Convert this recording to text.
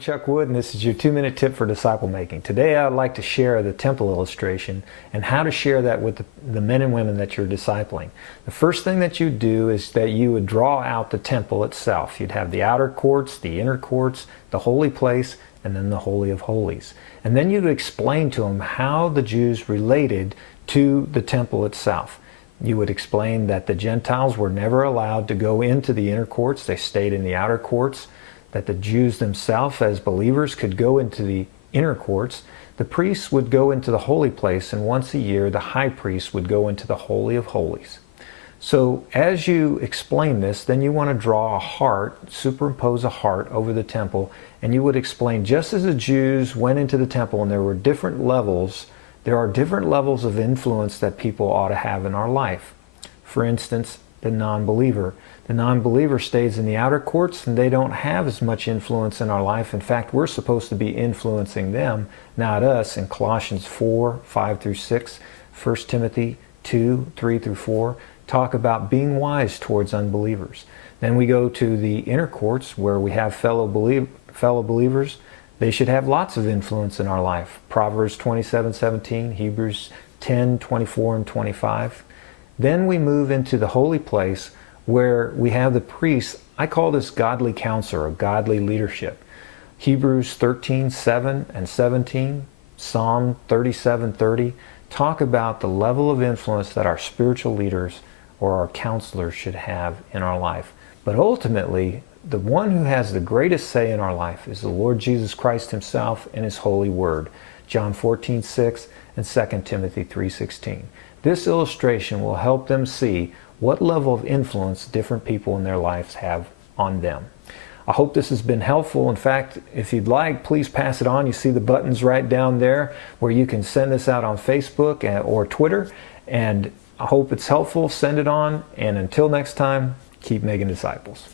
Chuck Wood, and this is your 2-minute tip for disciple making. Today I'd like to share the temple illustration and how to share that with the men and women that you're discipling. The first thing that you do is that you would draw out the temple itself. You'd have the outer courts, the inner courts, the holy place, and then the Holy of Holies. And then you'd explain to them how the Jews related to the temple itself. You would explain that the Gentiles were never allowed to go into the inner courts. They stayed in the outer courts. That the Jews themselves as believers could go into the inner courts. The priests would go into the holy place, and once a year the high priest would go into the Holy of Holies. So as you explain this, then you want to draw a heart, superimpose a heart over the temple, and you would explain, just as the Jews went into the temple and there were different levels, there are different levels of influence that people ought to have in our life. For instance, the non-believer. The non-believer stays in the outer courts and they don't have as much influence in our life. In fact, we're supposed to be influencing them, not us, in Colossians 4, 5 through 6, 1 Timothy 2, 3 through 4, talk about being wise towards unbelievers. Then we go to the inner courts where we have fellow believers. They should have lots of influence in our life. Proverbs 27:17, Hebrews 10:24 and 25. Then we move into the holy place where we have the priests. I call this godly counsel or godly leadership. Hebrews 13:7 and 17, Psalm 37:30 talk about the level of influence that our spiritual leaders or our counselors should have in our life. But ultimately, the one who has the greatest say in our life is the Lord Jesus Christ himself and his holy word. John 14:6 and 2 Timothy 3:16. This illustration will help them see what level of influence different people in their lives have on them. I hope this has been helpful. In fact, if you'd like, please pass it on. You see the buttons right down there where you can send this out on Facebook or Twitter. And I hope it's helpful. Send it on. And until next time, keep making disciples.